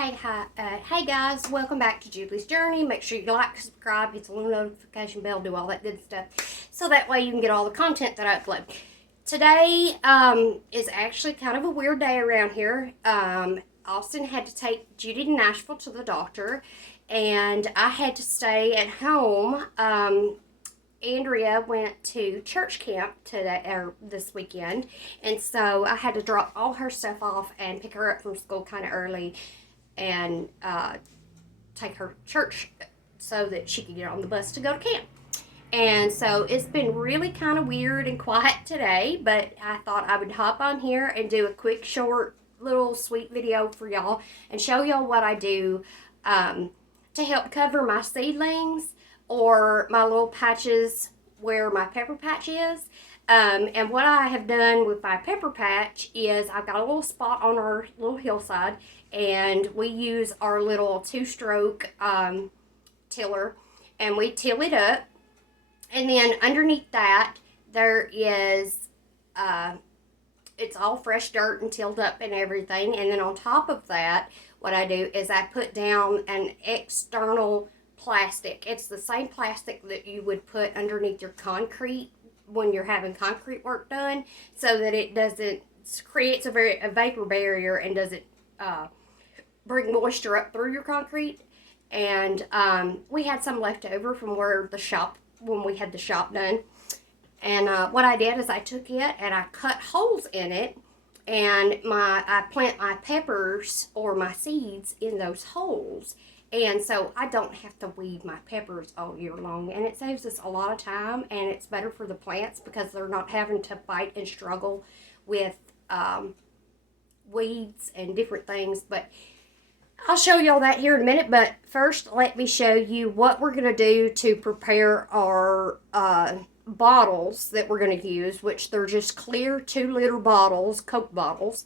Hey guys, welcome back to Julie's Journey. Make sure you like, subscribe, hit the little notification bell, do all that good stuff, so that way you can get all the content that I upload. Today is actually kind of a weird day around here. Austin had to take Judy to Nashville to the doctor, and I had to stay at home. Andrea went to church camp today or this weekend, and so I had to drop all her stuff off and pick her up from school kind of early and take her to church so that she could get on the bus to go to camp. And so it's been really kind of weird and quiet today, but I thought I would hop on here and do a quick, short, little sweet video for y'all and show y'all what I do to help cover my seedlings or my little patches where my pepper patch is. And what I have done with my pepper patch is I've got a little spot on our little hillside, and we use our little two-stroke tiller, and we till it up. And then underneath that, there is, it's all fresh dirt and tilled up and everything. And then on top of that, what I do is I put down an external plastic. It's the same plastic that you would put underneath your concrete when you're having concrete work done, so that it doesn't, creates a vapor barrier and doesn't bring moisture up through your concrete. And we had some left over from when we had the shop done. And what I did is I took it and I cut holes in it, and I plant my peppers or my seeds in those holes. And so I don't have to weed my peppers all year long, and it saves us a lot of time, and it's better for the plants because they're not having to fight and struggle with weeds and different things. But I'll show y'all that here in a minute. But first, let me show you what we're going to do to prepare our bottles that we're going to use, which they're just clear 2-liter bottles, Coke bottles.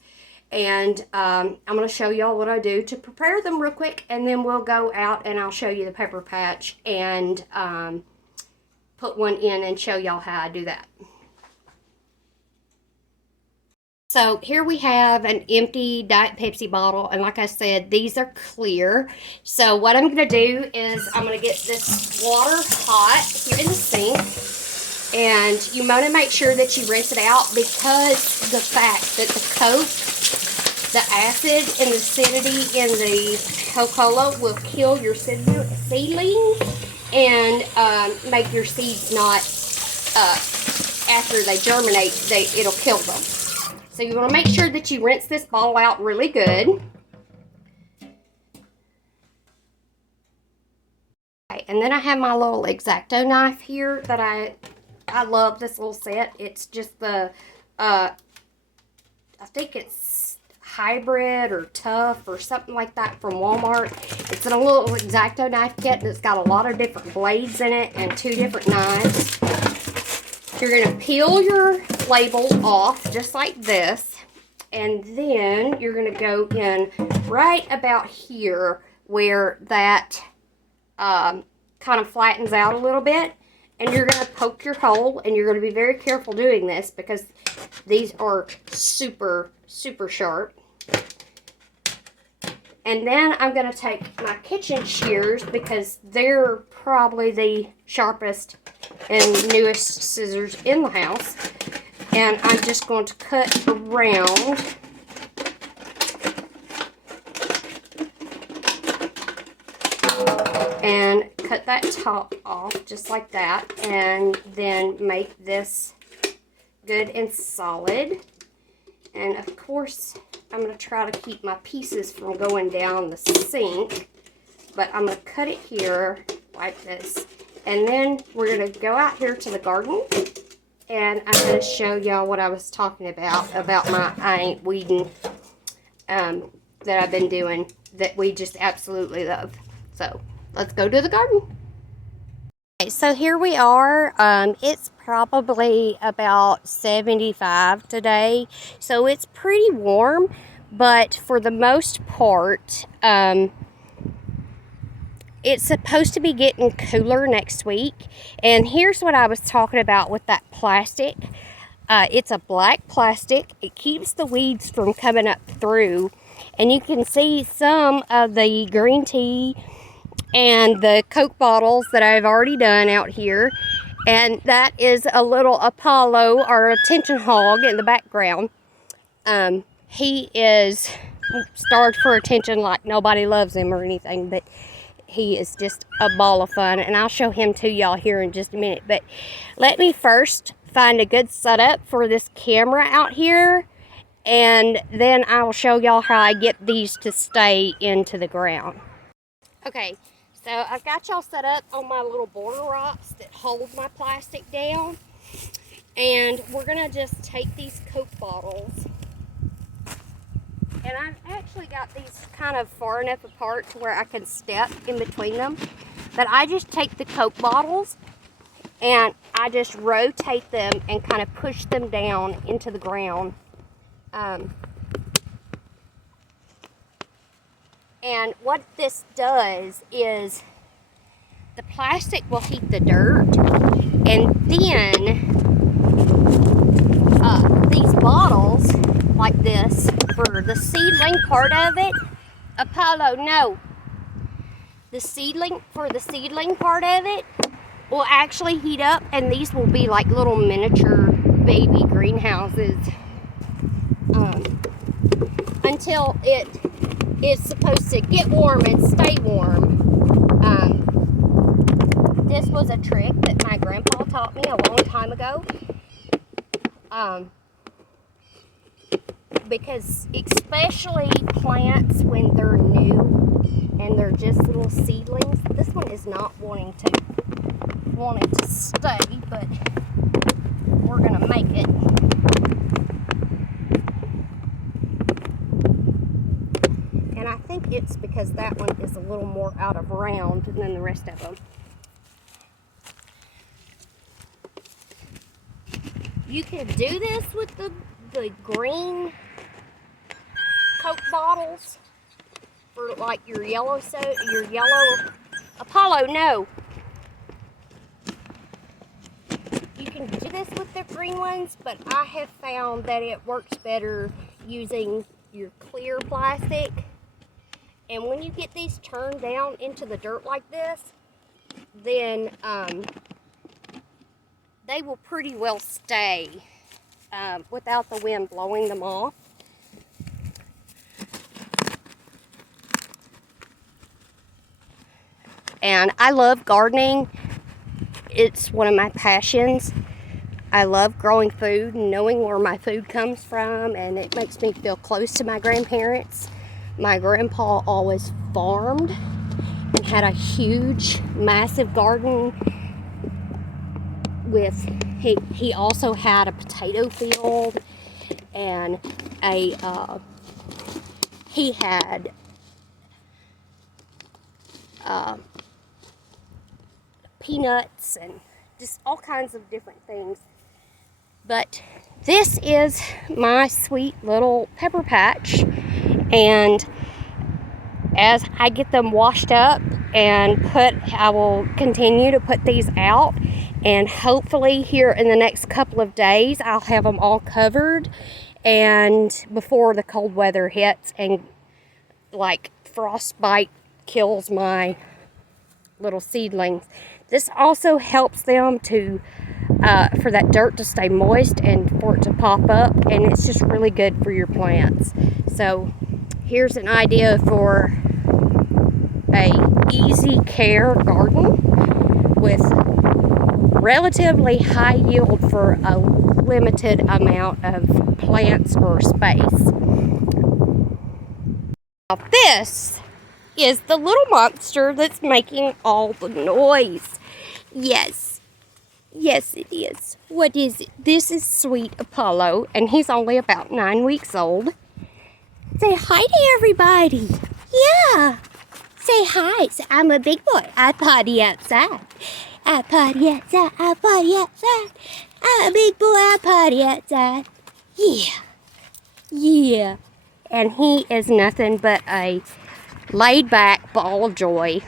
And I'm going to show y'all what I do to prepare them real quick, and then we'll go out and I'll show you the pepper patch and put one in and show y'all how I do that. So here we have an empty Diet Pepsi bottle, and like I said, these are clear. So what I'm going to do is I'm going to get this water hot here in the sink, and you want to make sure that you rinse it out, because the fact that the Coke, the acid and the acidity in the Coca-Cola will kill your seedlings and make your seeds not, after they germinate, it'll kill them. So you want to make sure that you rinse this bottle out really good. Okay, and then I have my little X-Acto knife here that I love this little set. It's just the, I think it's Hybrid or Tough or something like that from Walmart. It's in a little X-Acto knife kit, and it's got a lot of different blades in it and 2 different knives. You're going to peel your label off just like this, and then you're going to go in right about here where that kind of flattens out a little bit, and you're going to poke your hole, and you're going to be very careful doing this because these are super, super sharp. And then I'm going to take my kitchen shears, because they're probably the sharpest and newest scissors in the house. And I'm just going to cut around. And cut that top off just like that. And then make this good and solid. And of course, I'm going to try to keep my pieces from going down the sink. But I'm going to cut it here like this. And then we're going to go out here to the garden. And I'm going to show y'all what I was talking about my I Ain't Weeding that I've been doing, that we just absolutely love. So let's go to the garden. Okay, so here we are. It's probably about 75 today, so it's pretty warm, but for the most part, it's supposed to be getting cooler next week. And here's what I was talking about with that plastic. It's a black plastic. It keeps the weeds from coming up through, And you can see some of the green tea and the Coke bottles that I've already done out here. And that is a little Apollo, our attention hog, in the background. He is starved for attention like nobody loves him or anything, but he is just a ball of fun, and I'll show him to y'all here in just a minute. But let me first find a good setup for this camera out here, and then I'll show y'all how I get these to stay into the ground. Okay, so I've got y'all set up on my little border rocks that hold my plastic down, and we're gonna just take these Coke bottles. And I've actually got these kind of far enough apart to where I can step in between them. But I just take the Coke bottles and I just rotate them and kind of push them down into the ground. And what this does is the plastic will heat the dirt, and then these bottles like this, for the seedling part of it, Apollo, no. For the seedling part of it will actually heat up, and these will be like little miniature baby greenhouses until it is supposed to get warm and stay warm. This was a trick that my grandpa taught me a long time ago. Because especially plants when they're new and they're just little seedlings, this one is not wanting to stay, but we're gonna make it. And I think it's because that one is a little more out of round than the rest of them. You can do this with the green Coke bottles for like your yellow Apollo, no. You can do this with the green ones, but I have found that it works better using your clear plastic. And when you get these turned down into the dirt like this, then they will pretty well stay without the wind blowing them off. And I love gardening. It's one of my passions. I love growing food and knowing where my food comes from, and it makes me feel close to my grandparents. My grandpa always farmed and had a huge, massive garden with, he also had a potato field, and he had peanuts and just all kinds of different things. But this is my sweet little pepper patch, and as I get them washed up and I will continue to put these out, and hopefully here in the next couple of days I'll have them all covered, and before the cold weather hits and like frostbite kills my little seedlings. This also helps them to for that dirt to stay moist and for it to pop up, and it's just really good for your plants. So here's an idea for a easy care garden with relatively high yield for a limited amount of plants or space. Now this is the little monster that's making all the noise. Yes, it is. What is it? This is sweet Apollo, and he's only about 9 weeks old. Say hi to everybody. Yeah. Say hi. Say, I'm a big boy. I potty outside. I potty outside. I potty outside. I'm a big boy. I potty outside. Yeah. And he is nothing but a laid-back ball of joy.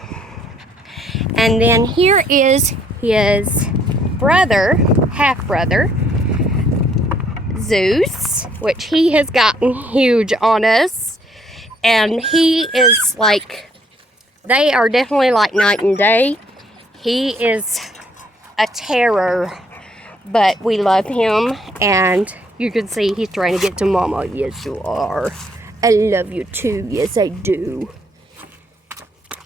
And then here is his brother, half-brother, Zeus, which he has gotten huge on us. And he is like, they are definitely like night and day. He is a terror, but we love him, and you can see he's trying to get to Mama. Yes, you are. I love you too. Yes, I do.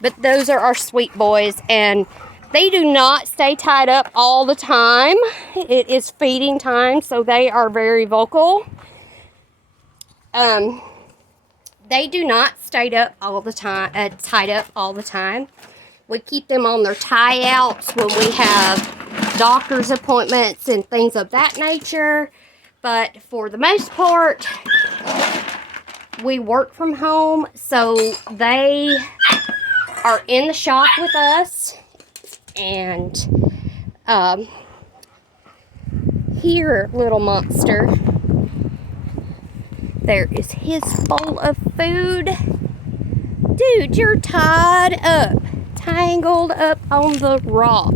But those are our sweet boys, and they do not stay tied up all the time. It is feeding time, so they are very vocal. They do not stay up all the time, tied up all the time. We keep them on their tie-outs when we have doctor's appointments and things of that nature. But for the most part, we work from home, so they are in the shop with us. And here, little monster, there is his bowl of food. Dude, you're tied up, tangled up on the rock.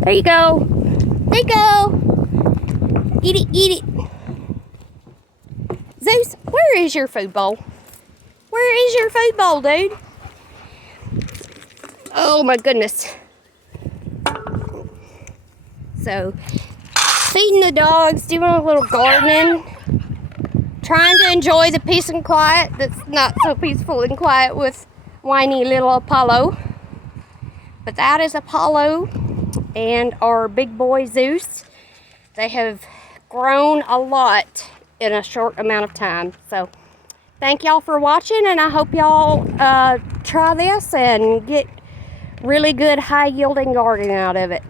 There you go. There you go. Eat it, eat it. Zeus, where is your food bowl? Where is your food bowl, dude? Oh my goodness. So, feeding the dogs, doing a little gardening, trying to enjoy the peace and quiet that's not so peaceful and quiet with whiny little Apollo. But that is Apollo and our big boy Zeus. They have grown a lot in a short amount of time. So thank y'all for watching, and I hope y'all try this and get really good high yielding gardening out of it.